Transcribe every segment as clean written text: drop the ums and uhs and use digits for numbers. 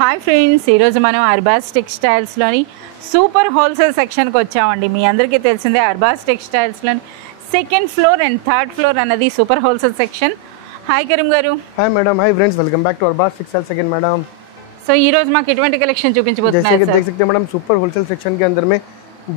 Hi friends, ఈరోజు మనం Arbaz టెక్స్టైల్స్లోని super wholesale సెక్షన్కి వచ్చామండి. మీ అందరికీ తెలిసిందే అర్బాస్ టెక్స్టైల్స్లోని second floor and third floor అన్నది super wholesale section. Hi Karim garu. Hi madam. Hi friends, welcome back to Arbaaz textile second madam. So ఈ రోజు మాకు ఎటువంటి కలెక్షన్ చూపించబోతున్నారు? जैसे कि देख सकते हैं मैडम, सुपर होलसेल सेक्शन के अंदर में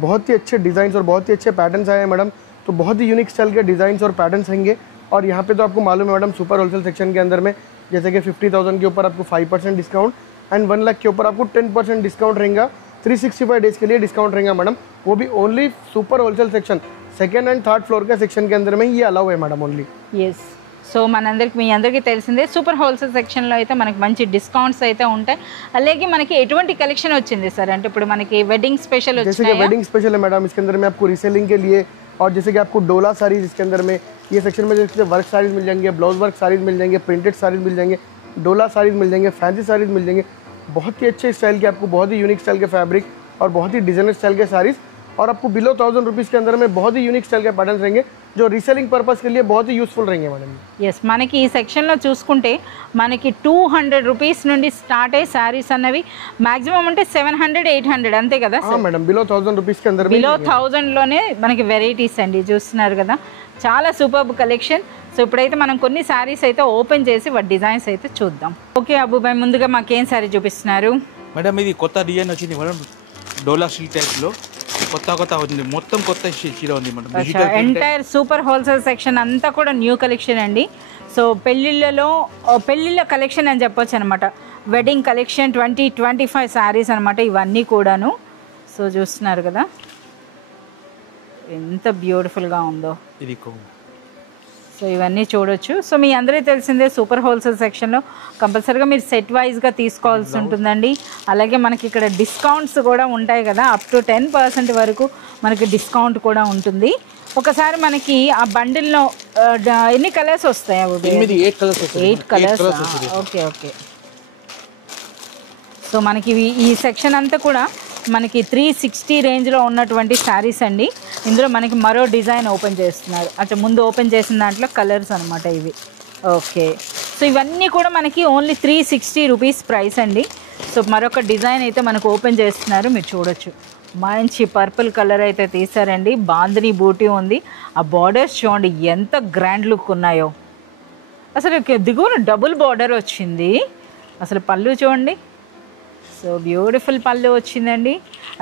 बहुत ही अच्छे डिजाइन और बहुत ही अच्छे पैटर्न्स आए हैं मैडम. तो बहुत ही यूनिक स्टाइल के डिजाइन और पैटर्न्स रहेंगे. और यहाँ पे तो आपको मालूम है मैडम, सुपर होलसेल सेक्शन के अंदर में जैसे कि 50,000 के ऊपर आपको 5% डिस्काउंट एंड 1 लाख के ऊपर आपको 10% डिस्काउंट रहेगा. 365 डेज के लिए डिस्काउंट रहेगा मैडम. वो भी only super wholesale section second and third floor के सेक्शन के अंदर में ये अलाउ है मैडम ओनली. ఎస్. సో మనందరికి మీ అందరికీ తెలిసిందే సూపర్ హోల్సేల్ సెక్షన్లో అయితే మనకి మంచి డిస్కౌంట్స్ అయితే ఉంటాయి. అలాగే మనకి ఎటువంటి కలెక్షన్ వచ్చింది సార్? అంటే ఇప్పుడు మనకి వెడ్డింగ్ స్పెషల్ जैसे कि वेडिंग स्पेशल है मैडम, इसके अंदर में आपको रीसेलिंग के लिए और जैसे कि आपको डोला साड़ीज इसके अंदर में ये सेक्शन में जैसे वर्क साड़ीज मिल जाएंगे, ब्लाउज वर्क साड़ीज मिल जाएंगे, प्रिंटेड साड़ीज मिल जाएंगे, डोला साड़ीज मिल जाएंगे, फैंसी साड़ीज मिल जाएंगे. बहुत ही अच्छे स्टाइल के आपको बहुत ही यूनिक स्टाइल के फैब्रिक और बहुत ही डिजाइनर स्टाइल के साड़ीज और आपको बिलो 1000 रुपीज़ के अंदर में बहुत ही यूनिक स्टाइल के पैटर्न रहेंगे जो रीसेलिंग पर्पस के लिए बहुत ही यूजफुल रहेंगे मैडम. ఎస్, మనకి ఈ సెక్షన్లో చూసుకుంటే మనకి 200 రూపీస్ నుండి స్టార్ట్ అయ్యే శారీస్ అన్నవి మాక్సిమం అంటే 700 800 అంతే కదా हाँ मैडम, बिलो 1000 रुपीज़ के अंदर में బిలో 1000లోనే మనకి వెరైటీస్ అండి చూస్తున్నారు కదా, చాలా సూపర్బ్ కలెక్షన్. సో ఇప్పుడైతే మనం కొన్ని శారీస్ అయితే ఓపెన్ చేసి వాటి డిజైన్స్ అయితే చూద్దాం. ఓకే అబ్బుబాయ్, ముందుగా మాకేం శారీ చూపిస్తున్నారు? మేడం ఇది కొత్త డిజైన్ వచ్చింది మేడం, డోలా సిల్క్ టైప్లో కొత్త వచ్చింది, మొత్తం కొత్త చీర ఉంది madam. Entire super wholesale section అంతా కూడా న్యూ కలెక్షన్ అండి. సో పెళ్ళిళ్ళ కలెక్షన్ అని చెప్పొచ్చు అనమాట. వెడ్డింగ్ కలెక్షన్ 2025 శారీస్ అనమాట ఇవన్నీ కూడాను. సో చూస్తున్నారు కదా ఎంత బ్యూటిఫుల్గా ఉందో. ఇది సో ఇవన్నీ చూడొచ్చు. సో మీ అందరికీ తెలిసిందే సూపర్ హోల్సేల్ సెక్షన్లో కంపల్సరీగా మీరు సెట్ వైజ్గా తీసుకోవాల్సి ఉంటుందండి. అలాగే మనకి ఇక్కడ డిస్కౌంట్స్ కూడా ఉంటాయి కదా, అప్ టు 10% వరకు మనకి డిస్కౌంట్ కూడా ఉంటుంది. ఒకసారి మనకి ఆ బండిల్లో ఎన్ని కలర్స్ వస్తాయి? 8 కలర్స్. Okay okay. సో మనకి ఈ సెక్షన్ అంతా కూడా మనకి 360 రేంజ్లో ఉన్నటువంటి శారీస్ అండి. ఇందులో మనకి మరో డిజైన్ ఓపెన్ చేస్తున్నారు. అంటే ముందు ఓపెన్ చేసిన దాంట్లో కలర్స్ అనమాట ఇవి. ఓకే. సో ఇవన్నీ కూడా మనకి ఓన్లీ 360 రూపీస్ ప్రైస్ అండి. సో మరొక డిజైన్ అయితే మనకు ఓపెన్ చేస్తున్నారు, మీరు చూడొచ్చు. మంచి పర్పుల్ కలర్ అయితే తీసారండి, బాందిని బూటీ ఉంది. ఆ బార్డర్స్ చూడండి ఎంత గ్రాండ్ లుక్ ఉన్నాయో. అసలు దిగువన డబుల్ బార్డర్ వచ్చింది. అసలు పళ్ళు చూడండి, సో బ్యూటిఫుల్ పళ్ళు వచ్చిందండి.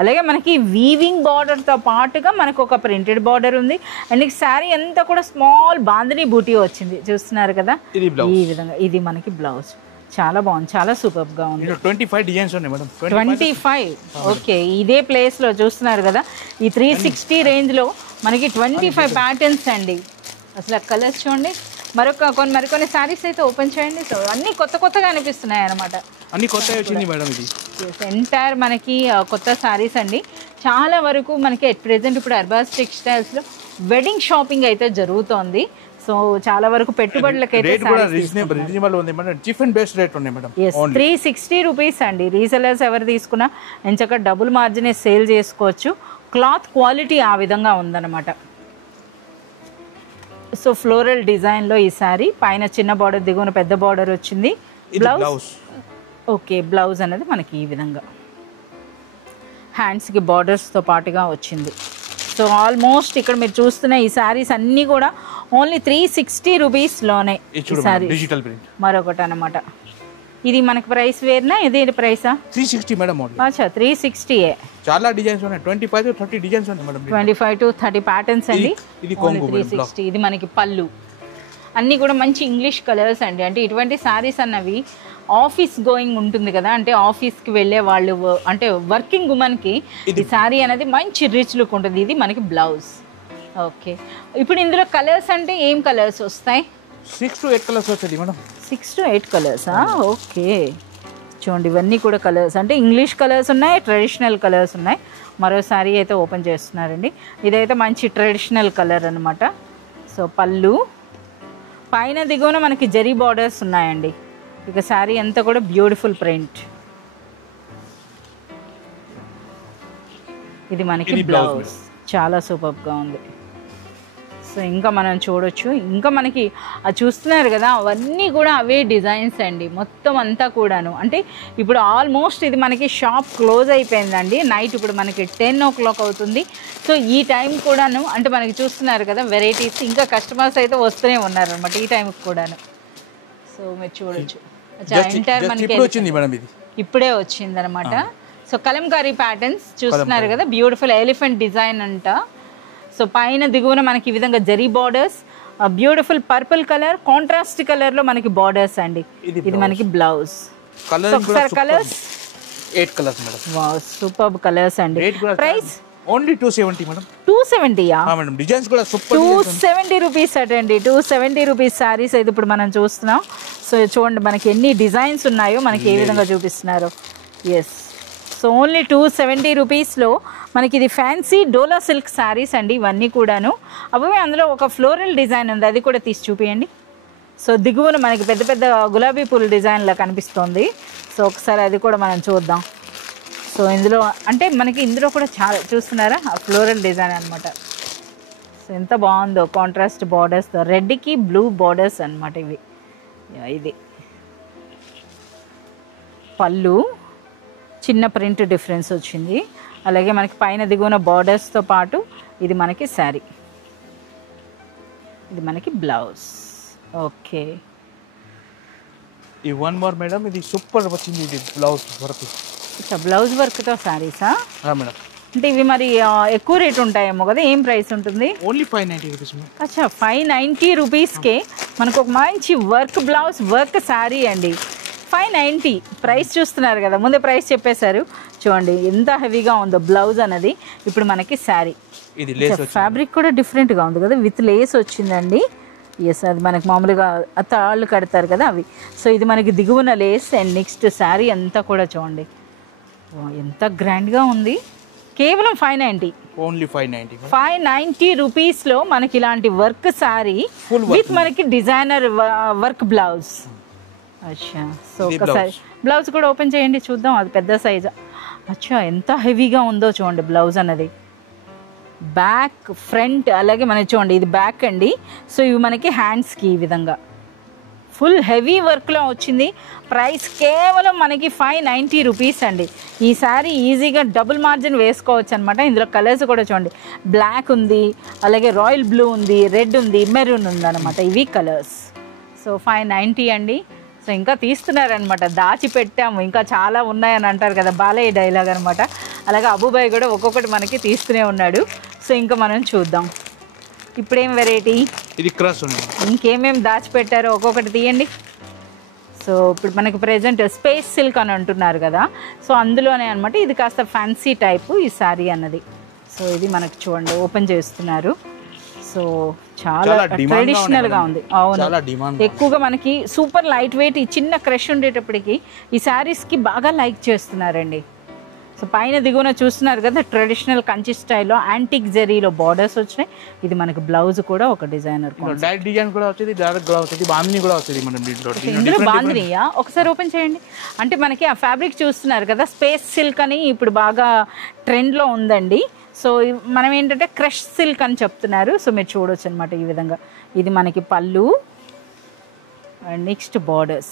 అలాగే మనకి వీవింగ్ బార్డర్తో పాటుగా మనకు ఒక ప్రింటెడ్ బార్డర్ ఉంది. అండ్ శారీ అంతా కూడా స్మాల్ బాందిని బూటీ వచ్చింది, చూస్తున్నారు కదా ఈ విధంగా. ఇది మనకి బ్లౌజ్. చాలా బాగుంది, చాలా సూపర్గా ఉంది. 25 డిజైన్స్ ఉన్నాయి మేడం. 25. ఓకే. ఇదే ప్లేస్లో చూస్తున్నారు కదా, ఈ 360 రేంజ్లో మనకి 25 ప్యాటర్న్స్ అండి. అసలు కలర్స్ చూడండి. మరికొన్ని శారీస్ అయితే ఓపెన్ చేయండి. సో అన్నీ కొత్తగా అనిపిస్తున్నాయి అనమాట. అన్ని కొత్త వచ్చింది మేడం. ఇది ఎంటైర్ మనకి కొత్త శారీస్ అండి. చాలా వరకు మనకి ఎట్ ప్రెజెంట్ ఇప్పుడు అర్బాస్ టెక్స్టైల్స్లో వెడ్డింగ్ షాపింగ్ అయితే జరుగుతోంది. సో చాలా వరకు పెట్టుబడులకి అయితే రీజనబుల్ ఉంది madam. Cheap and best rate ఉన్నాయి మేడం. 360 రూపీస్ అండి. రీసెలర్స్ ఎవరు తీసుకున్నా ఎంచక్క డబుల్ మార్జినే సేల్ చేసుకోవచ్చు. క్లాత్ క్వాలిటీ ఆ విధంగా ఉందన్నమాట. సో ఫ్లోరల్ డిజైన్లో ఈ శారీ పైన చిన్న బార్డర్, దిగువన పెద్ద బార్డర్ వచ్చింది. Blouse okay. బ్లౌజ్ అనేది మనకి ఈ విధంగా హ్యాండ్స్కి బార్డర్స్తో పాటుగా వచ్చింది. సో ఆల్మోస్ట్ ఇక్కడ మీరు చూస్తున్న ఈ శారీస్ అన్నీ కూడా ఓన్లీ 360 రూపీస్లోనే ఈ శారీ. మరొకటి అనమాట. ఇది మనకి ప్రైస్ వేరునా? ఇది ప్రైసా? 360 మేడం. అచ్చా, 360. చాలా డిజైన్స్ ఉన్నాయి, 25 to 30 డిజైన్స్ ఉన్నాయి మేడం. 25 to 30 ప్యాటర్న్స్ అండి. ఇది కొంగు 360. ఇది మనకి పళ్ళు. అన్నీ కూడా మంచి ఇంగ్లీష్ కలర్స్ అండి. అంటే ఇటువంటి శారీస్ అన్నవి ఆఫీస్ గోయింగ్ ఉంటుంది కదా, అంటే ఆఫీస్కి వెళ్ళే వాళ్ళు, అంటే వర్కింగ్ ఉమెన్కి ఈ శారీ అనేది మంచి రిచ్ లుక్ ఉంటుంది. ఇది మనకి బ్లౌజ్. ఓకే. ఇప్పుడు ఇందులో కలర్స్ అంటే ఏం కలర్స్ వస్తాయి? 6 to 8 కలర్స్ వస్తుంది మేడం. 6 to 8 కలర్సా? ఓకే. చూడండి ఇవన్నీ కూడా కలర్స్, అంటే ఇంగ్లీష్ కలర్స్ ఉన్నాయి, ట్రెడిషనల్ కలర్స్ ఉన్నాయి. మరో శారీ అయితే ఓపెన్ చేస్తున్నారండి. ఇదైతే మంచి ట్రెడిషనల్ కలర్ అనమాట. సో పళ్ళు, పైన దిగువన మనకి జరీ బార్డర్స్ ఉన్నాయండి. ఇక శారీ అంతా కూడా బ్యూటిఫుల్ ప్రింట్. ఇది మనకి బ్లౌజ్. చాలా సూపర్గా ఉంది. సో ఇంకా మనం చూడొచ్చు, ఇంకా మనకి అది చూస్తున్నారు కదా, అవన్నీ కూడా అవే డిజైన్స్ అండి మొత్తం అంతా కూడాను. అంటే ఇప్పుడు ఆల్మోస్ట్ ఇది మనకి షాప్ క్లోజ్ అయిపోయిందండి, నైట్ ఇప్పుడు మనకి 10 o'clock అవుతుంది. సో ఈ టైం కూడాను అంటే మనకి చూస్తున్నారు కదా వెరైటీస్, ఇంకా కస్టమర్స్ అయితే వస్తూనే ఉన్నారు అనమాట ఈ టైంకి కూడాను. సో మీరు చూడొచ్చు ఎంటైర్ మనకి వచ్చింది మేడం, ఇది ఇప్పుడే వచ్చిందనమాట. సో కలంకారీ ప్యాటర్న్స్ చూస్తున్నారు కదా, బ్యూటిఫుల్ ఎలిఫెంట్ డిజైన్ అంట. సో పైన దిగువన మనకి ఈ విధంగా zari borders, beautiful purple colour, contrast colour లో మనకి బార్డర్స్ అండి. ఇది మనకి బ్లౌజ్. ఒకసారి colours 8 colours madam. Wow superb colours అండి. Price only 270 madam. 270 madam, designs కూడా సూపర్. 270 రూపీస్ అటండి, 270 రూపీస్ సారీస్ అయితే ఇప్పుడు మనం చూస్తున్నాం. సో చూడండి మనకి ఎన్ని డిజైన్స్ ఉన్నాయో మనకి ఏ విధంగా చూపిస్తున్నారు. ఎస్, సో ఓన్లీ 270 రూపీస్లో మనకి ఇది ఫ్యాన్సీ డోలా సిల్క్ శారీస్ అండి ఇవన్నీ కూడాను. అవి అందులో ఒక ఫ్లోరల్ డిజైన్ ఉంది, అది కూడా తీసి చూపియండి. సో దిగువన మనకి పెద్ద పెద్ద గులాబీ పూల డిజైన్లా కనిపిస్తుంది. సో ఒకసారి అది కూడా మనం చూద్దాం. సో ఇందులో అంటే మనకి ఇందులో కూడా చాలా చూస్తున్నారా ఆ ఫ్లోరల్ డిజైన్ అనమాట. సో ఎంత బాగుందో కాంట్రాస్ట్ బార్డర్స్తో, రెడ్కి బ్లూ బార్డర్స్ అనమాట ఇవి. ఇది పళ్ళు చిన్న ప్రింట్ డిఫరెన్స్ వచ్చింది, అలాగే మనకి పైన దిగువన బార్డర్స్తో పాటు ఇది మనకి శారీ, ఇది మనకి బ్లౌజ్. ఓకే, ఈ వన్ మోర్ మేడం, ఇది సూపర్ వచ్చింది, ఇది బ్లౌజ్ వర్క్. బ్లౌజ్ వర్క్తో శారీసా మేడం? అంటే ఇవి మరి ఎక్కువ రేట్ ఉంటాయేమో కదా, ఏం ప్రైస్ ఉంటుంది? Only 590 rupees madam. అచ్చా 590 రూపీస్కే మనకు ఒక మంచి వర్క్ బ్లౌజ్ వర్క్ శారీ అండి. 590 ప్రైస్ చూస్తున్నారు కదా, ముందే ప్రైస్ చెప్పేశారు. చూడండి ఎంత హెవీగా ఉందో బ్లౌజ్ అన్నది. ఇప్పుడు మనకి శారీ, ఇది లేస్ ఫ్యాబ్రిక్ కూడా డిఫరెంట్గా ఉంది కదా, విత్ లేస్ వచ్చిందండి. ఎస్, అది మనకి మామూలుగా తాళ్ళు కడతారు కదా అవి. సో ఇది మనకి దిగువన లేస్ అండ్ నెక్స్ట్ శారీ అంతా కూడా చూడండి ఎంత గ్రాండ్గా ఉంది. కేవలం 590, ఓన్లీ 590. 590 రూపీస్లో మనకి ఇలాంటి వర్క్ శారీ విత్ మనకి డిజైనర్ వర్క్ బ్లౌజ్. అచ్చా, సో ఒకసారి బ్లౌజ్ కూడా ఓపెన్ చేయండి చూద్దాం, అది పెద్ద సైజు. అచ్చా ఎంత హెవీగా ఉందో చూడండి బ్లౌజ్ అన్నది. బ్యాక్ ఫ్రంట్ అలాగే మనకి చూడండి ఇది బ్యాక్ అండి. సో ఇవి మనకి హ్యాండ్స్కి ఈ విధంగా ఫుల్ హెవీ వర్క్లో వచ్చింది. ప్రైస్ కేవలం మనకి 590 రూపీస్ అండి. ఈ శారీ ఈజీగా డబుల్ మార్జిన్ వేసుకోవచ్చు అనమాట. ఇందులో కలర్స్ కూడా చూడండి, బ్లాక్ ఉంది, అలాగే రాయల్ బ్లూ ఉంది, రెడ్ ఉంది, మెరూన్ ఉంది అనమాట, ఇవి కలర్స్. సో 590 అండి. సో ఇంకా తీస్తున్నారనమాట, దాచిపెట్టాము ఇంకా చాలా ఉన్నాయని అంటారు కదా బాలయ్య డైలాగ్ అనమాట. అలాగే అబూబాయ్ కూడా ఒక్కొక్కటి మనకి తీస్తూనే ఉన్నాడు. సో ఇంకా మనం చూద్దాం ఇప్పుడేం వెరైటీ, ఇది క్రాస్ ఉంది, ఇంకేమేమి దాచిపెట్టారో ఒక్కొక్కటి తీయండి. సో ఇప్పుడు మనకి ప్రెజెంట్ స్పేస్ సిల్క్ అని అంటున్నారు కదా, సో అందులోనే అనమాట ఇది కాస్త ఫ్యాన్సీ టైపు ఈ శారీ అన్నది. సో ఇది మనకి చూడండి ఓపెన్ చేస్తున్నారు. సో చాలా ట్రెడిషనల్గా ఉంది. అవును, ఎక్కువగా మనకి సూపర్ లైట్ వెయిట్ ఈ చిన్న క్రష్ ఉండేటప్పటికి ఈ శారీస్కి బాగా లైక్ చేస్తున్నారండి. సో పైన దిగువన చూస్తున్నారు కదా ట్రెడిషనల్ కంచి స్టైల్లో యాంటిక్ జెరీలో బార్డర్స్ వచ్చినాయి. ఇది మనకి బ్లౌజ్ కూడా ఒక డిజైనర్ డిజైన్ కూడా వచ్చింది, డైరెక్ట్ కూడా వచ్చింది, బాందిని కూడా వచ్చింది మనం దీంట్లో. ఇందులో బాందినియా ఒకసారి ఓపెన్ చేయండి. అంటే మనకి ఆ ఫ్యాబ్రిక్ చూస్తున్నారు కదా, స్పేస్ సిల్క్ అని ఇప్పుడు బాగా ట్రెండ్లో ఉందండి. సో మనం ఏంటంటే క్రష్ సిల్క్ అని చెప్తున్నారు. సో మీరు చూడొచ్చు అనమాట ఈ విధంగా. ఇది మనకి పళ్ళు అండ్ నెక్స్ట్ బార్డర్స్.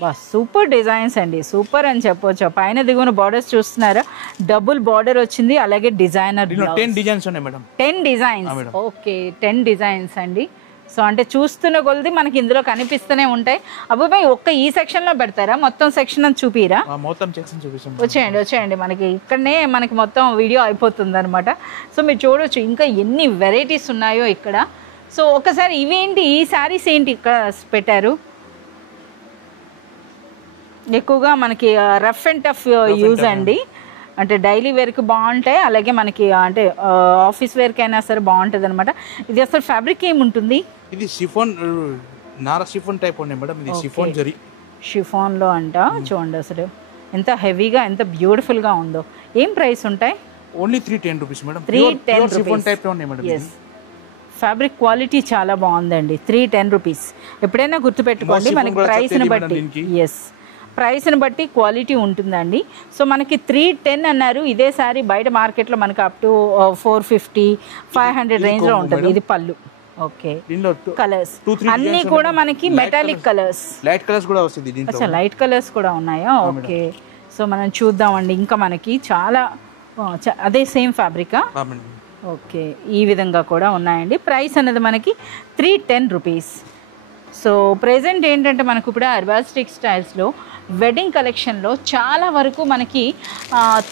బా సూపర్ డిజైన్స్ అండి, సూపర్ అని చెప్పొచ్చు. పైన దిగువన బార్డర్స్ చూస్తున్నారా, డబుల్ బార్డర్ వచ్చింది, అలాగే డిజైనర్ 10 డిజైన్స్ ఉన్నాయి మేడం. 10 డిజైన్స్. ఓకే 10 డిజైన్స్ అండి. సో అంటే చూస్తున్న కొలది మనకి ఇందులో కనిపిస్తూనే ఉంటాయి. అబ్బాయి ఒక్క ఈ సెక్షన్లో పెడతారా, మొత్తం సెక్షన్ అని చూపిరా? మొత్తం సెక్షన్ చూపిస్తాం. వచ్చేయండి మనకి ఇక్కడనే మనకి మొత్తం వీడియో అయిపోతుంది అనమాట. సో మీరు చూడొచ్చు ఇంకా ఎన్ని వెరైటీస్ ఉన్నాయో ఇక్కడ. సో ఒకసారి ఇవేంటి, ఈ శారీస్ ఏంటి ఇక్కడ పెట్టారు? ఎక్కువగా మనకి రఫ్ అండ్ టఫ్ యూజ్ అండి, అంటే డైలీ వేర్కి బాగుంటాయి, అలాగే మనకి అంటే ఆఫీస్ వేర్కి అయినా సరే బాగుంటుంది అనమాట. ఇది అసలు ఫ్యాబ్రిక్ ఏముంటుంది? ఇది షిఫాన్, నారా షిఫాన్ టైప్ ఉన్నాయి మేడం. ఇది షిఫాన్ జరీ, షిఫాన్లో అంట. చూడండి అసలు ఎంత హెవీగా ఎంత బ్యూటిఫుల్గా ఉందో. ఏం ప్రైస్ ఉంటాయి? Only 310 rupees madam. 310 chiffon type లో ఉన్నాయి మేడం. ఎస్, ఫ్యాబ్రిక్ క్వాలిటీ చాలా బాగుందండి. 310 రూపీస్. ఎప్పుడైనా గుర్తుపెట్టుకోండి మనకి ప్రైస్ని బట్టి. ఎస్, ప్రైస్ని బట్టి క్వాలిటీ ఉంటుందండి. సో మనకి 310 అన్నారు. ఇదే సారీ బయట మార్కెట్లో మనకి అప్ టు 450, 500 రేంజ్లో ఉంటుంది. ఇది పళ్ళు. ఓకే, కలర్స్ అన్నీ కూడా మనకి మెటాలిక్ కలర్స్, లైట్ కలర్స్ కూడా వస్తుంది దీంట్లో. అచ్చా, లైట్ కలర్స్ కూడా ఉన్నాయా? ఓకే, సో మనం చూద్దామండి. ఇంకా మనకి చాలా అదే సేమ్ ఫ్యాబ్రికా? ఓకే, ఈ విధంగా కూడా ఉన్నాయండి. ప్రైస్ అనేది మనకి 310 రూపీస్. సో ప్రెజెంట్ ఏంటంటే మనకు ఇప్పుడు అర్బాజ్ టెక్స్టైల్స్లో వెడ్డింగ్ కలెక్షన్లో చాలా వరకు మనకి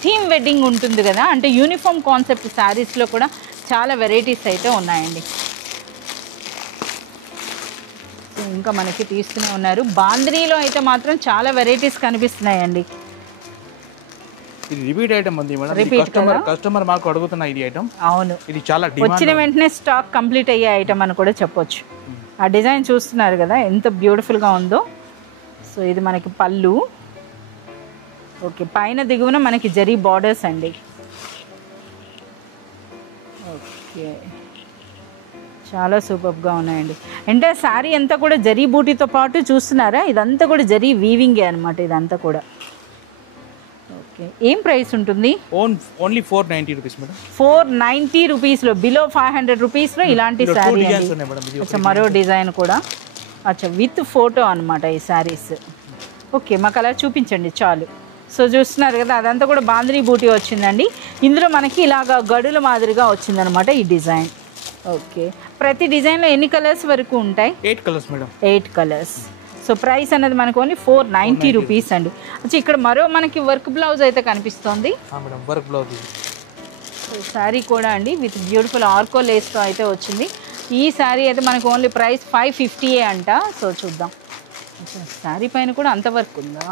థీమ్ వెడ్డింగ్ ఉంటుంది కదా, అంటే యూనిఫామ్ కాన్సెప్ట్ శారీస్లో కూడా చాలా వెరైటీస్ అయితే ఉన్నాయండి. సో ఇంకా మనకి తీస్తూనే ఉన్నారు. బాంద్రీలో అయితే మాత్రం చాలా వెరైటీస్ కనిపిస్తున్నాయండి. ఇది రిపీట్ ఐటమ్ ఉంది మేడం. రిపీట్ కస్టమర్ మాకు అడుగుతున్న ఇది ఐటమ్. అవును, ఇది చాలా వచ్చిన వెంటనే స్టాక్ కంప్లీట్ అయ్యే ఐటమ్ అని కూడా చెప్పొచ్చు. ఆ డిజైన్ చూస్తున్నారు కదా ఎంత బ్యూటిఫుల్గా ఉందో. సో ఇది మనకి పళ్ళు. ఓకే, పైన దిగువన మనకి జరీ బార్డర్స్ అండి. ఓకే, చాలా సూపర్గా ఉన్నాయండి. అంటే శారీ అంతా కూడా జరీ బూటీతో పాటు చూస్తున్నారా, ఇదంతా కూడా జరీ వీవింగే అనమాట ఇదంతా కూడా. ఓకే, ఏం ప్రైస్ ఉంటుంది? Only 490 rupees madam. 490 రూపీస్లో, బిలో 500 రూపీస్లో ఇలాంటి శారీ. అచ్చా, మరో డిజైన్ కూడా. అచ్చా, విత్ ఫోటో అనమాట ఈ శారీస్. ఓకే, మాకు అలా చూపించండి చాలు. సో చూస్తున్నారు కదా, అదంతా కూడా బాంద్రీ బూటీ వచ్చిందండి. ఇందులో మనకి ఇలాగా గడుల మాదిరిగా వచ్చిందనమాట ఈ డిజైన్. ఓకే, ప్రతి డిజైన్లో ఎన్ని కలర్స్ వరకు ఉంటాయి? 8 colours madam. 8 colours. So price అనేది మనకు ఓన్లీ 490 రూపీస్ అండి. వచ్చి ఇక్కడ మరో మనకి వర్క్ బ్లౌజ్ అయితే కనిపిస్తుంది. వర్క్ బ్లౌజ్ శారీ కూడా అండి విత్ బ్యూటిఫుల్ ఆర్కో లేస్తో అయితే వచ్చింది. ఈ శారీ అయితే మనకు ఓన్లీ ప్రైస్ 550 అంట. సో చూద్దాం, శారీ పైన కూడా అంత వర్క్ ఉందా?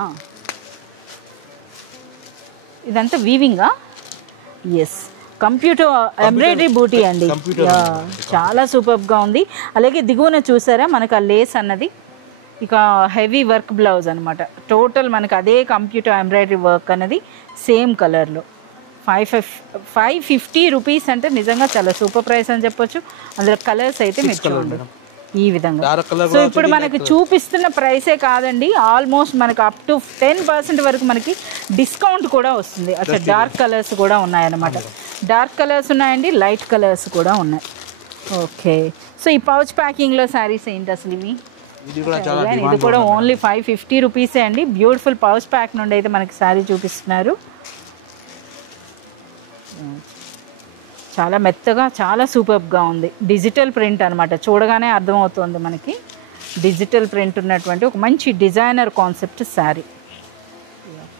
ఇదంతా వీవింగా? ఎస్, కంప్యూటర్ ఎంబ్రాయిడరీ బూటీ అండి. చాలా సూపర్గా ఉంది. అలాగే దిగువన చూసారా మనకు ఆ లేస్ అన్నది, ఇక హెవీ వర్క్ బ్లౌజ్ అనమాట. టోటల్ మనకు అదే కంప్యూటర్ ఎంబ్రాయిడరీ వర్క్ అనేది సేమ్ కలర్లో. 550 రూపీస్ అంటే నిజంగా చాలా సూపర్ ప్రైస్ అని చెప్పొచ్చు. అందులో కలర్స్ అయితే మీరు చూడండి ఈ విధంగా. సో ఇప్పుడు మనకి చూపిస్తున్న ప్రైసే కాదండి, ఆల్మోస్ట్ మనకు అప్ టు 10% వరకు మనకి డిస్కౌంట్ కూడా వస్తుంది. అసలు డార్క్ కలర్స్ కూడా ఉన్నాయన్నమాట. డార్క్ కలర్స్ ఉన్నాయండి, లైట్ కలర్స్ కూడా ఉన్నాయి. ఓకే, సో ఈ పౌచ్ ప్యాకింగ్లో శారీస్ ఏంటి అసలు ఇవి? ఇది కూడా ఓన్లీ 550 రూపీసే అండి. బ్యూటిఫుల్ పౌచ్ ప్యాక్ నుండి అయితే మనకి శారీ చూపిస్తున్నారు. చాలా మెత్తగా, చాలా సూపర్గా ఉంది. డిజిటల్ ప్రింట్ అనమాట, చూడగానే అర్థమవుతుంది మనకి డిజిటల్ ప్రింట్ ఉన్నటువంటి ఒక మంచి డిజైనర్ కాన్సెప్ట్ శారీ.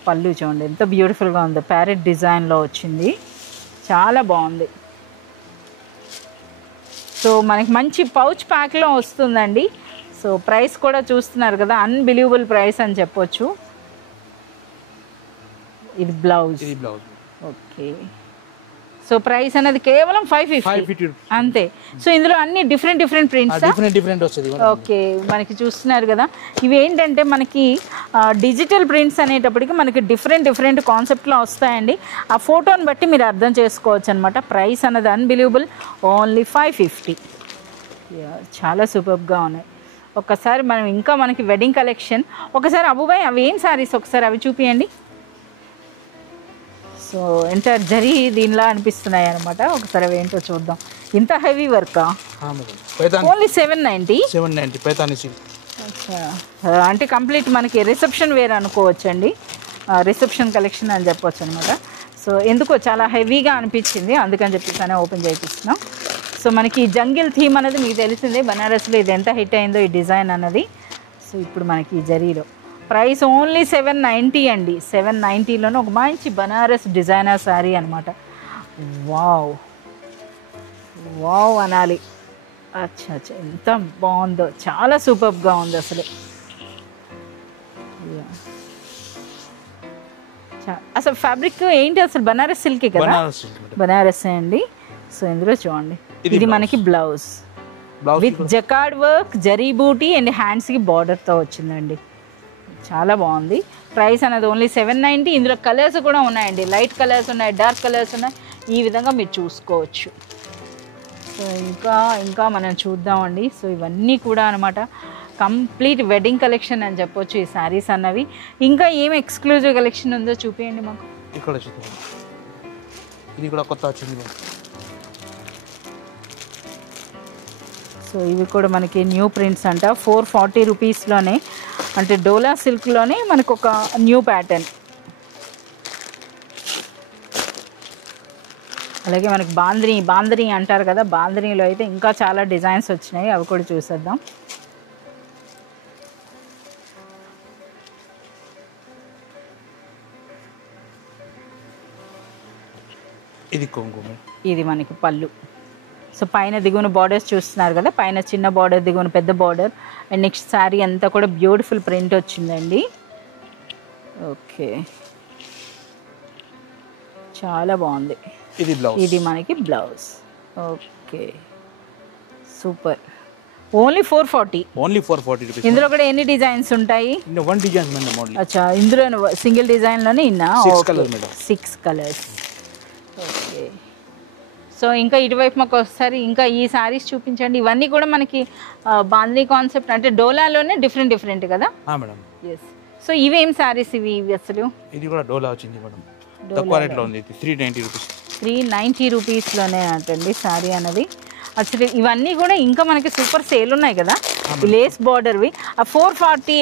పళ్ళు చూడండి ఎంత బ్యూటిఫుల్గా ఉందో, ప్యారెట్ డిజైన్లో వచ్చింది, చాలా బాగుంది. సో మనకి మంచి పౌచ్ ప్యాక్లో వస్తుందండి. సో ప్రైస్ కూడా చూస్తున్నారు కదా, అన్బిలీవబుల్ ప్రైస్ అని చెప్పొచ్చు. ఇది బ్లౌజ్. ఓకే, సో ప్రైస్ అనేది కేవలం 550 అంతే. సో ఇందులో అన్ని డిఫరెంట్ ప్రింట్స్ వస్తుంది. ఓకే, మనకి చూస్తున్నారు కదా, ఇవి ఏంటంటే మనకి డిజిటల్ ప్రింట్స్ అనేటప్పటికి మనకి డిఫరెంట్ కాన్సెప్ట్లో వస్తాయండి. ఆ ఫోటోని బట్టి మీరు అర్థం చేసుకోవచ్చు అనమాట. ప్రైస్ అనేది అన్బిలీవబుల్, ఓన్లీ 550. చాలా సూపర్గా ఉన్నాయి. ఒకసారి మనం ఇంకా మనకి వెడ్డింగ్ కలెక్షన్, ఒకసారి అబుబాయ్ అవి ఏం శారీస్ ఒకసారి అవి చూపియండి. సో ఎంత జరీ దీనిలా అనిపిస్తున్నాయి అనమాట. ఒకసారి అవి ఏంటో చూద్దాం. ఇంత హెవీ వర్కా? Only 790 Paithani silk. అంటే కంప్లీట్ మనకి రిసెప్షన్ వేర్ అనుకోవచ్చండి, రిసెప్షన్ కలెక్షన్ అని చెప్పొచ్చు అనమాట. సో ఎందుకో చాలా హెవీగా అనిపించింది, అందుకని చెప్పేసి ఓపెన్ చేపిస్తున్నాం. సో మనకి జంగిల్ థీమ్ అనేది మీకు తెలిసిందే, బనారస్లో ఇది ఎంత హిట్ అయిందో ఈ డిజైన్ అన్నది. సో ఇప్పుడు మనకి ఈ జరీలో ప్రైస్ ఓన్లీ 790 అండి. 790లోనే ఒక మంచి బనారస్ డిజైనర్ శారీ అనమాట. వావ్ వావ్ అనాలి. అచ్చా ఎంత బాగుందో, చాలా సూపర్గా ఉంది అసలు. అసలు ఫ్యాబ్రిక్ ఏంటి అసలు? బనారస్ సిల్కే కదా? బనారసే అండి. సో ఇందులో చూడండి, ఇది మనకి blouse with jacquard work, zari buti and హ్యాండ్స్కి బార్డర్తో వచ్చిందండి. చాలా బాగుంది. ప్రైస్ అనేది ఓన్లీ 790. ఇందులో కలర్స్ కూడా ఉన్నాయండి, లైట్ కలర్స్ ఉన్నాయి, డార్క్ కలర్స్ ఉన్నాయి. ఈ విధంగా మీరు చూసుకోవచ్చు. సో ఇంకా మనం చూద్దామండి. సో ఇవన్నీ కూడా అనమాట కంప్లీట్ వెడ్డింగ్ కలెక్షన్ అని చెప్పొచ్చు ఈ శారీస్ అన్నవి. ఇంకా ఏం ఎక్స్క్లూజివ్ కలెక్షన్ ఉందో చూపించండి మాకు. ఇక్కడ చూద్దాం, ఇది కూడా కొత్త వచ్చింది మేడం. సో ఇవి కూడా మనకి న్యూ ప్రింట్స్ అంట. 440 రూపీస్లోనే, అంటే డోలా సిల్క్లోనే మనకు ఒక న్యూ ప్యాటర్న్. అలాగే మనకి బాందిని అంటారు కదా, బాందినీలో అయితే ఇంకా చాలా డిజైన్స్ వచ్చినాయి, అవి కూడా చూసేద్దాం. ఇది కొంగు, ఇది మనకి పళ్ళు. సో పైన దిగువన బార్డర్స్ చూస్తున్నారు కదా, పైన చిన్న బార్డర్, దిగువన పెద్ద బార్డర్. అండ్ నెక్స్ట్ శారీ అంతా కూడా బ్యూటిఫుల్ ప్రింట్ వచ్చిందండి. ఓకే, చాలా బాగుంది. ఇది బ్లౌజ్, ఇది మనకి blouse. Okay, super. Only 440. Only 440 rupees. ఇందులో కూడా ఎన్ని డిజైన్స్ ఉంటాయి? One design madam only. అచ్చా, ఇందులో సింగిల్ డిజైన్లోనే ఇన్నా? 6 colours madam. 6 colours. Okay, so ఇంకా ఇటువైపు మాకు ఒకసారి ఇంకా ఈ శారీస్ చూపించండి. ఇవన్నీ కూడా మనకి బాందినీ కాన్సెప్ట్, అంటే డోలాలోనే డిఫరెంట్ కదా మేడం. ఎస్. సో ఇవేం శారీస్ ఇవి అసలు? ఇది కూడా డోలా వచ్చింది మేడం, తక్కువ రేట్లో ఉంది. 390 రూపీస్. 390 రూపీస్లోనే అంటండి శారీ అనేది. అసలు ఇవన్నీ కూడా ఇంకా మనకి సూపర్ సేల్ ఉన్నాయి కదా, లేస్ బార్డర్వి. ఆ 440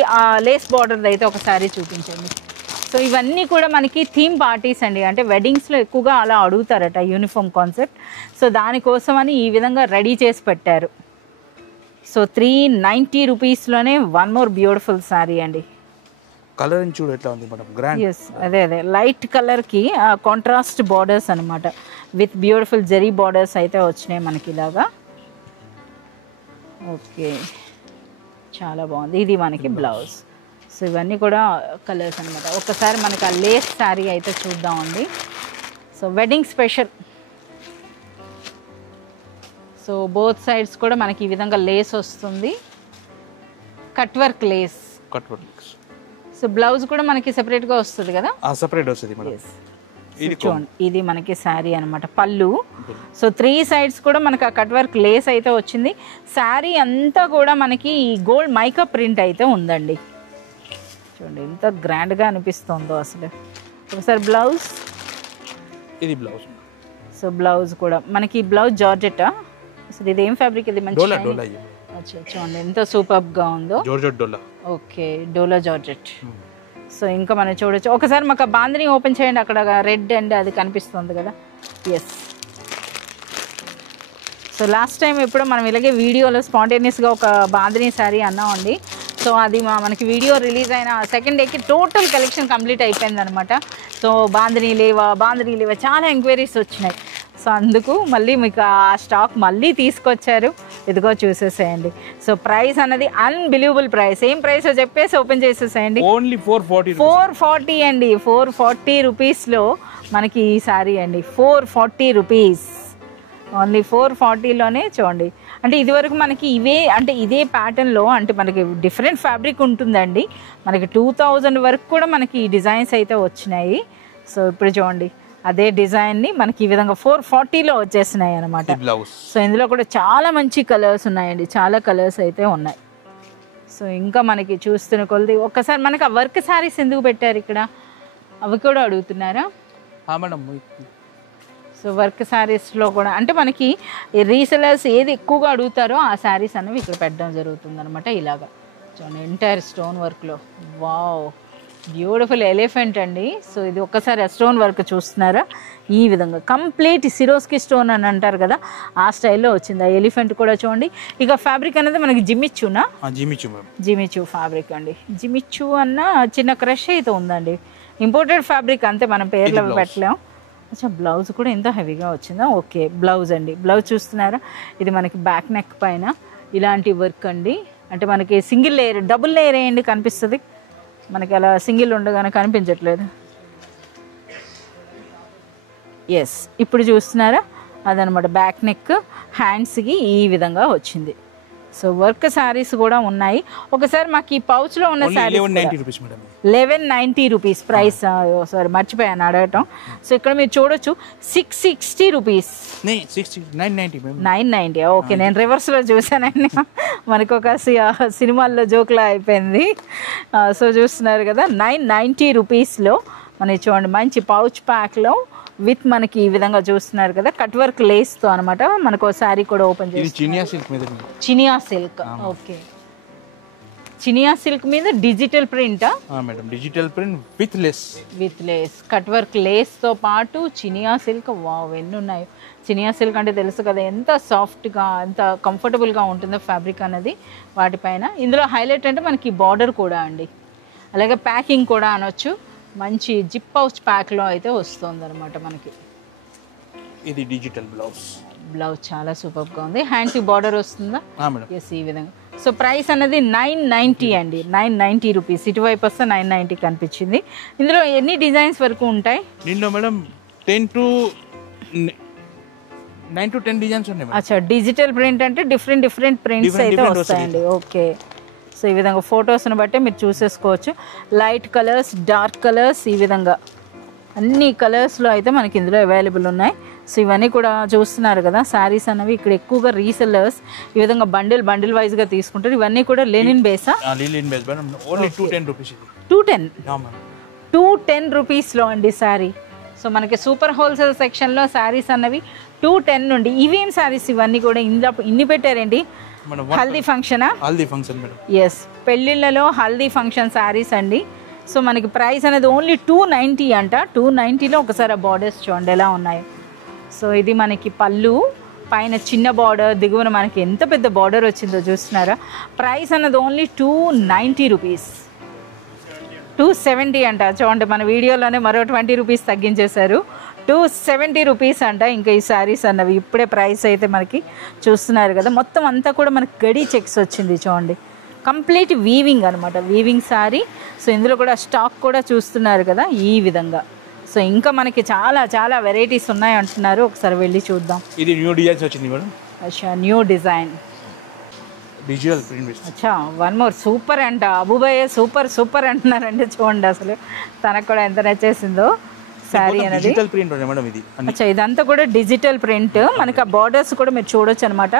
లేస్ బార్డర్ది అయితే ఒక శారీ చూపించండి. సో ఇవన్నీ కూడా మనకి థీమ్ పార్టీస్ అండి, అంటే వెడ్డింగ్స్లో ఎక్కువగా అలా అడుగుతారట యూనిఫామ్ కాన్సెప్ట్. సో దానికోసమని ఈ విధంగా రెడీ చేసి పెట్టారు. సో 390 రూపీస్లోనే వన్ మోర్ బ్యూటిఫుల్ శారీ అండి. కలర్ చూడు ఎట్లా ఉంది మేడం, గ్రాండ్. ఎస్, అదే లైట్ కలర్కి కాంట్రాస్ట్ బార్డర్స్ అనమాట, విత్ బ్యూటిఫుల్ జరీ బార్డర్స్ అయితే వచ్చినాయి మనకి ఇలాగా. ఓకే, చాలా బాగుంది. ఇది మనకి బ్లౌజ్. సో ఇవన్నీ కూడా కలర్స్ అనమాట. ఒక్కసారి మనకి ఆ లేస్ శారీ అయితే చూద్దామండి. So wedding special. So both sides కూడా మనకి ఈ విధంగా లేస్ వస్తుంది, cut work lace. So blouse కూడా మనకి సెపరేట్గా వస్తుంది కదా? సెపరేట్ వస్తుంది మేడం. చూడండి, ఇది మనకి శారీ అనమాట, పళ్ళు. సో 3 సైడ్స్ కూడా మనకి ఆ కట్ వర్క్ లేస్ అయితే వచ్చింది. శారీ అంతా కూడా మనకి ఈ గోల్డ్ మైకప్ ప్రింట్ అయితే ఉందండి. చూడండి ఎంత గ్రాండ్గా అనిపిస్తుందో అసలు. ఒకసారి బ్లౌజ్, ఇది బ్లౌజ్. సో బ్లౌజ్ కూడా మనకి బ్లౌజ్ జార్జెట్టా అసలు? ఇది ఏం ఫ్యాబ్రిక్? ఇది మంచి చూడండి ఎంత సూపర్గా ఉందో. ఓకే, డోలా జార్జెట్. సో ఇంకా మనం చూడొచ్చు. ఒకసారి మాకు ఆ బాందిని ఓపెన్ చేయండి, అక్కడ రెడ్ అండ్ అది కనిపిస్తుంది కదా. ఎస్. సో లాస్ట్ టైం ఎప్పుడో మనం ఇలాగే వీడియోలో స్పాంటేనియస్గా ఒక బాందిని శారీ అన్నామండి. సో అది మనకి వీడియో రిలీజ్ అయిన సెకండ్ డేకి టోటల్ కలెక్షన్ కంప్లీట్ అయిపోయింది అనమాట. సో బాందిని లేవా చాలా ఎంక్వైరీస్ వచ్చినాయి. సో అందుకు మళ్ళీ మీకు ఆ స్టాక్ మళ్ళీ తీసుకొచ్చారు, ఇదిగో చూసేసేయండి. సో ప్రైస్ అన్నది అన్బిలీవబుల్ ప్రైస్. ఏం ప్రైస్ చెప్పేసి ఓపెన్ చేసేసేయండి. ఓన్లీ 440 అండి. 440 రూపీస్లో మనకి ఈ శారీ అండి. 440 రూపీస్ ఓన్లీ. 440లోనే చూడండి. అంటే ఇదివరకు మనకి ఇవే, అంటే ఇదే ప్యాటర్న్లో, అంటే మనకి డిఫరెంట్ ఫ్యాబ్రిక్ ఉంటుందండి. మనకి 2000 వరకు కూడా మనకి ఈ డిజైన్స్ అయితే వచ్చినాయి. సో ఇప్పుడు చూడండి, అదే డిజైన్ని మనకి ఈ విధంగా 440లో వచ్చేసినాయి అనమాట. సో ఇందులో కూడా చాలా మంచి కలర్స్ ఉన్నాయండి, చాలా కలర్స్ అయితే ఉన్నాయి. సో ఇంకా మనకి చూస్తున్న కొలది ఒక్కసారి మనకి ఆ వర్క్ శారీస్ ఎందుకు పెట్టారు ఇక్కడ, అవి కూడా అడుగుతున్నారా మేడం? సో వర్క్ శారీస్లో కూడా అంటే మనకి రీసెలర్స్ ఏది ఎక్కువగా అడుగుతారో ఆ శారీస్ అనేవి ఇక్కడ పెట్టడం జరుగుతుంది అనమాట. ఇలాగా చూడండి, ఎంటైర్ స్టోన్ వర్క్లో. వావ్, బ్యూటిఫుల్ ఎలిఫెంట్ అండి. సో ఇది ఒక్కసారి ఆ స్టోన్ వర్క్ చూస్తున్నారా, ఈ విధంగా కంప్లీట్ సిరోస్కి స్టోన్ అని అంటారు కదా, ఆ స్టైల్లో వచ్చింది. ఆ ఎలిఫెంట్ కూడా చూడండి. ఇక ఫ్యాబ్రిక్ అనేది మనకి జిమిచ్చునా? జిమిచ్చు ఫ్యాబ్రిక్ అండి. జిమిచ్చు అన్న చిన్న క్రష్ అయితే ఉందండి, ఇంపోర్టెడ్ ఫ్యాబ్రిక్ అంతే, మనం పేర్లు పెట్టలేం. అచ్చా, బ్లౌజ్ కూడా ఎంత హెవీగా వచ్చిందా. ఓకే, బ్లౌజ్ అండి. బ్లౌజ్ చూస్తున్నారా, ఇది మనకి బ్యాక్ నెక్ పైన ఇలాంటి వర్క్ అండి. అంటే మనకి సింగిల్ లేయర్, డబుల్ లేయర్ వేయండి కనిపిస్తుంది మనకి, అలా సింగిల్ ఉండగానే కనిపించట్లేదు. ఎస్, ఇప్పుడు చూస్తున్నారా, అదనమాట బ్యాక్ నెక్, హ్యాండ్స్కి ఈ విధంగా వచ్చింది. సో వర్క్ శారీస్ కూడా ఉన్నాయి. ఒకసారి మాకు ఈ పౌచ్లో ఉన్న sari 1190 rupees madam. 1190 rupees price. Sorry మర్చిపోయాను అడగటం. సో ఇక్కడ మీరు చూడొచ్చు 660 రూపీస్. 990 మేడం. 990. ఓకే, నేను రివర్స్లో చూసానండి. మనకు ఒక సినిమాల్లో జోక్లా అయిపోయింది. సో చూస్తున్నారు కదా 990 రూపీస్లో మనకి చూడండి మంచి పౌచ్ ప్యాక్లో విత్ మనకి ఈ విధంగా చూస్తున్నారు కదా కట్ వర్క్ లేస్తో అనమాట. మనకు శారీ కూడా ఓపెన్ చేసి చినియా సిల్క్ మీద. Chiniya silk. Okay, Chiniya silk మీద డిజిటల్ ప్రింటా madam? Digital print with lace cut work లేస్తో పాటు చినియా సిల్క్. వావ్, ఎన్ని ఉన్నాయి. చినియా సిల్క్ అంటే తెలుసు కదా ఎంత సాఫ్ట్గా ఎంత కంఫర్టబుల్గా ఉంటుందో ఫ్యాబ్రిక్ అనేది వాటిపైన. ఇందులో హైలైట్ అంటే మనకి బార్డర్ కూడా అండి, అలాగే ప్యాకింగ్ కూడా అనొచ్చు. మంచి జిప్ పౌచ్ ప్యాక్లో అయితే వస్తుంది అనమాట మనకి. ఇది డిజిటల్ బ్లౌజ్ చాలా సూపర్గా ఉంది. హ్యాండ్కి బార్డర్ వస్తుందా? మేడం. ఎస్, ఈ విధంగా. సో ప్రైస్ అనేది 990 అండి, 990 రూపీస్. ఇటువైపు వస్తే 990 కనిపించింది. ఇందులో ఎన్ని డిజైన్స్ వరకు ఉంటాయి? దీంట్లో మేడం 9 to 10 డిజైన్స్ ఉన్నాయి. అచ్చా, డిజిటల్ ప్రింట్ అంటే డిఫరెంట్ ప్రింట్స్ అయితే వస్తాయండి. ఓకే, సో ఈ విధంగా ఫొటోస్ని బట్టి మీరు చూసేసుకోవచ్చు. లైట్ కలర్స్, డార్క్ కలర్స్, ఈ విధంగా అన్ని కలర్స్లో అయితే మనకి ఇందులో అవైలబుల్ ఉన్నాయి. సో ఇవన్నీ కూడా చూస్తున్నారు కదా శారీస్ అనేవి. ఇక్కడ ఎక్కువగా రీసెల్లర్స్ ఈ విధంగా బండిల్ వైజ్గా తీసుకుంటారు. ఇవన్నీ కూడా లెనిన్ బేసా? Linen base madam. Only 210 rupees. 210 రూపీస్లో అండి శారీ. సో మనకి సూపర్ హోల్సేల్ సెక్షన్లో శారీస్ అన్నవి 210 నుండి. ఇవేం శారీస్ ఇవన్నీ కూడా? ఇందులో ఇన్ని పెట్టారేంటి? హల్దీ ఫంక్షనా? Haldi function madam. ఎస్, పెళ్ళిళ్ళలో హల్దీ ఫంక్షన్ శారీస్ అండి. సో మనకి ప్రైస్ అనేది ఓన్లీ 290 అంట. 290లో ఒకసారి ఆ బార్డర్స్ చూడండి ఎలా ఉన్నాయి. సో ఇది మనకి పళ్ళు, పైన చిన్న బార్డర్, దిగువన మనకి ఎంత పెద్ద బార్డర్ వచ్చిందో చూస్తున్నారా. ప్రైస్ అన్నది ఓన్లీ 290 రూపీస్. 270 అంట. చూడండి మన వీడియోలోనే మరో 20 రూపీస్ తగ్గించేశారు. 270 రూపీస్ అంట. ఇంకా ఈ శారీస్ అన్నవి ఇప్పుడే ప్రైస్ అయితే మనకి చూస్తున్నారు కదా. మొత్తం అంతా కూడా మనకి గడి చెక్స్ వచ్చింది చూడండి. కంప్లీట్ వీవింగ్ అనమాట, వీవింగ్ శారీ. సో ఇందులో కూడా స్టాక్ కూడా చూస్తున్నారు కదా ఈ విధంగా. సో ఇంకా మనకి చాలా వెరైటీస్ ఉన్నాయి అంటున్నారు. ఒకసారి వెళ్ళి చూద్దాం. ఇది న్యూ డిజైన్స్ వచ్చింది మేడం. అచ్చా, న్యూ డిజైన్. Digital print. అచ్చా, వన్ మోర్ సూపర్ అంట. అబుబాయ్ సూపర్ అంటున్నారంటే చూడండి అసలు తనకు కూడా ఎంత నచ్చేసిందో శారీ అనేది. డిజిటల్ ప్రింట్ మేడం ఇది. అచ్చా, ఇదంతా కూడా డిజిటల్ ప్రింట్. మనకి ఆ బార్డర్స్ కూడా మీరు చూడొచ్చు అనమాట.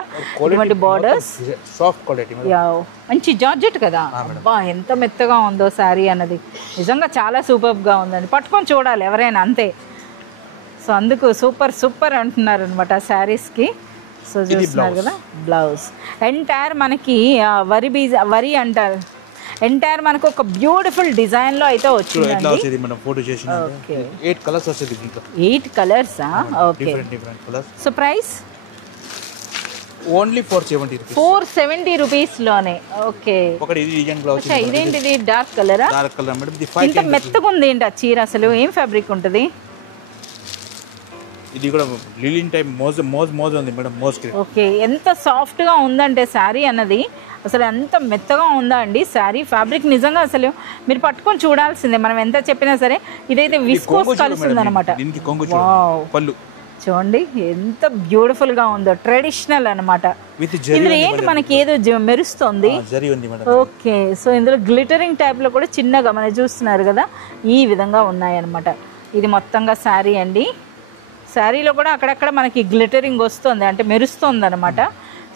ఇటువంటి బార్డర్స్, సాఫ్ట్ క్వాలిటీ, మంచి జార్జెట్ కదా. అబ్బా ఎంత మెత్తగా ఉందో శారీ అన్నది. నిజంగా చాలా సూపర్గా ఉందండి. పట్టుకొని చూడాలి ఎవరైనా, అంతే. సో అందుకు సూపర్ అంటున్నారు అనమాట శారీస్కి. సో చూస్తున్నారు కదా బ్లౌజ్ ఎంటైర్ మనకి వరి అంటారు. ఎంటైర్ మనకు ఒక బ్యూటిఫుల్ డిజైన్ లో అయితే వచ్చిందండి. 8 కలర్స్ వస్తుంది దీంట్లో. 8 కలర్సా? Okay, different colours. So price only 470 rupees. 470 rupees లోనే. ఓకే, ఒకటి ఇది డిజైన్ బ్లౌజ్. ఇదేంటిది? డార్క్ కలరా? Dark colour madam. ఇది ఇంత మెత్తగా ఉంది ఏంటి ఆ చీర? అసలు ఏం ఫ్యాబ్రిక్ ఉంటుంది? ఇది కూడా లిలిన్ టైప్ మోజ్ ఉంది మేడం. ఓకే, ఎంత సాఫ్ట్ గా ఉందంటే శారీ అన్నది. అసలు ఎంత మెత్తగా ఉందా అండి శారీ. ఫ్యాబ్రిక్ నిజంగా అసలు మీరు పట్టుకొని చూడాల్సిందే. మనం ఎంత చెప్పినా సరే. ఇదైతే విస్కోస్ కలుస్తుంది అనమాట. చూడండి ఎంత బ్యూటిఫుల్ గా ఉందో. ట్రెడిషనల్ అనమాట. ఇందులో ఏంటి మనకి ఏదో మెరుస్తుంది. ఓకే, సో ఇందులో గ్లిటరింగ్ టైప్ లో కూడా చిన్నగా మనం చూస్తున్నారు కదా ఈ విధంగా ఉన్నాయి అనమాట. ఇది మొత్తంగా శారీ అండి. శారీలో కూడా అక్కడక్కడ మనకి గ్లిటరింగ్ వస్తుంది, అంటే మెరుస్తుంది అనమాట.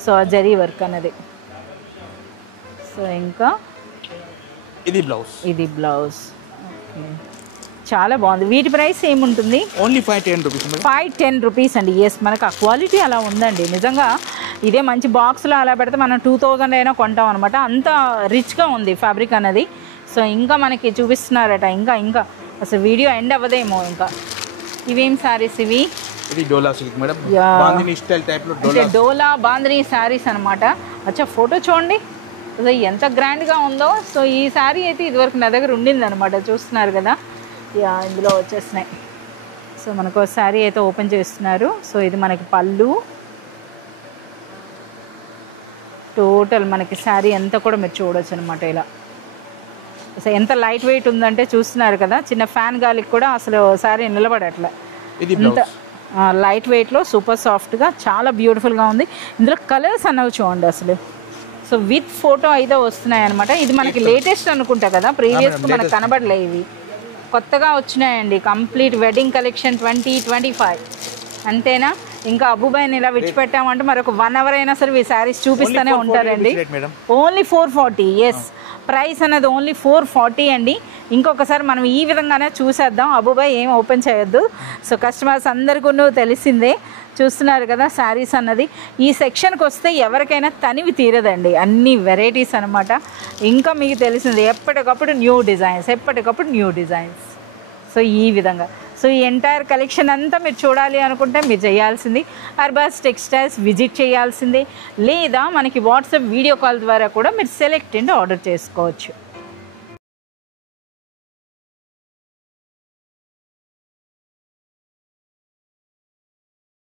సో జరీ వర్క్ అన్నది. సో ఇంకా ఇది బ్లౌజ్. ఓకే, చాలా బాగుంది. వీటి ప్రైస్ ఏముంటుంది? Only 510 rupees. 510 రూపీస్ అండి. ఎస్, మనకు ఆ క్వాలిటీ అలా ఉందండి. నిజంగా ఇదే మంచి బాక్స్లో అలా పెడితే మనం 2000 అయినా కొంటాం అనమాట. అంత రిచ్గా ఉంది ఫ్యాబ్రిక్ అనేది. సో ఇంకా మనకి చూపిస్తున్నారట. ఇంకా అసలు వీడియో ఎండ్ అవ్వదేమో. ఇంకా ఇవేం శారీస్ ఇవి? ఇది Dola silk madam. Bandhani style type లో డోలా బాందిని శారీస్ అనమాట. అచ్చా, ఫోటో చూడండి అసలు ఎంత గ్రాండ్గా ఉందో. సో ఈ శారీ అయితే ఇదివరకు నా దగ్గర ఉండింది అనమాట. చూస్తున్నారు కదా ఇందులో వచ్చేసినాయి. సో మనకు శారీ అయితే ఓపెన్ చేస్తున్నారు. సో ఇది మనకి పళ్ళు. టోటల్ మనకి శారీ అంతా కూడా మీరు చూడొచ్చు అనమాట. ఇలా సో ఎంత లైట్ వెయిట్ ఉందంటే చూస్తున్నారు కదా. చిన్న ఫ్యాన్ గాలికి కూడా అసలు శారీ నిలబడట్లే. ఇంత లైట్ వెయిట్లో సూపర్ సాఫ్ట్గా చాలా బ్యూటిఫుల్గా ఉంది. ఇందులో కలర్స్ అన్నవి చూడండి. అసలు సో విత్ ఫోటో అయితే వస్తున్నాయి అనమాట. ఇది మనకి లేటెస్ట్ అనుకుంటా కదా, ప్రీవియస్గా మనకు కనబడలే, ఇవి కొత్తగా వచ్చినాయండి. కంప్లీట్ వెడ్డింగ్ కలెక్షన్ 2025 అంతేనా. ఇంకా అబుబాయిని ఇలా విడిచిపెట్టామంటే మరొక 1 అవర్ అయినా సరే ఈ శారీస్ చూపిస్తూనే ఉంటారండి. ఓన్లీ 440. ఎస్, ప్రైస్ అనేది ఓన్లీ 440 అండి. ఇంకొకసారి మనం ఈ విధంగానే చూసేద్దాం. అబుబాయ్ ఏం ఓపెన్ చేయొద్దు. సో కస్టమర్స్ అందరికీ తెలిసిందే, చూస్తున్నారు కదా శారీస్ అన్నది. ఈ సెక్షన్కి వస్తే ఎవరికైనా తనివి తీరదండి, అన్ని వెరైటీస్ అనమాట. ఇంకా మీకు తెలిసింది ఎప్పటికప్పుడు న్యూ డిజైన్స్. సో ఈ విధంగా సో ఈ ఎంటైర్ కలెక్షన్ అంతా మీరు చూడాలి అనుకుంటే మీరు చేయాల్సింది అర్బాస్ టెక్స్టైల్స్ విజిట్ చేయాల్సిందే, లేదా మనకి వాట్సాప్ వీడియో కాల్ ద్వారా కూడా మీరు సెలెక్ట్ అండ్ ఆర్డర్ చేసుకోవచ్చు.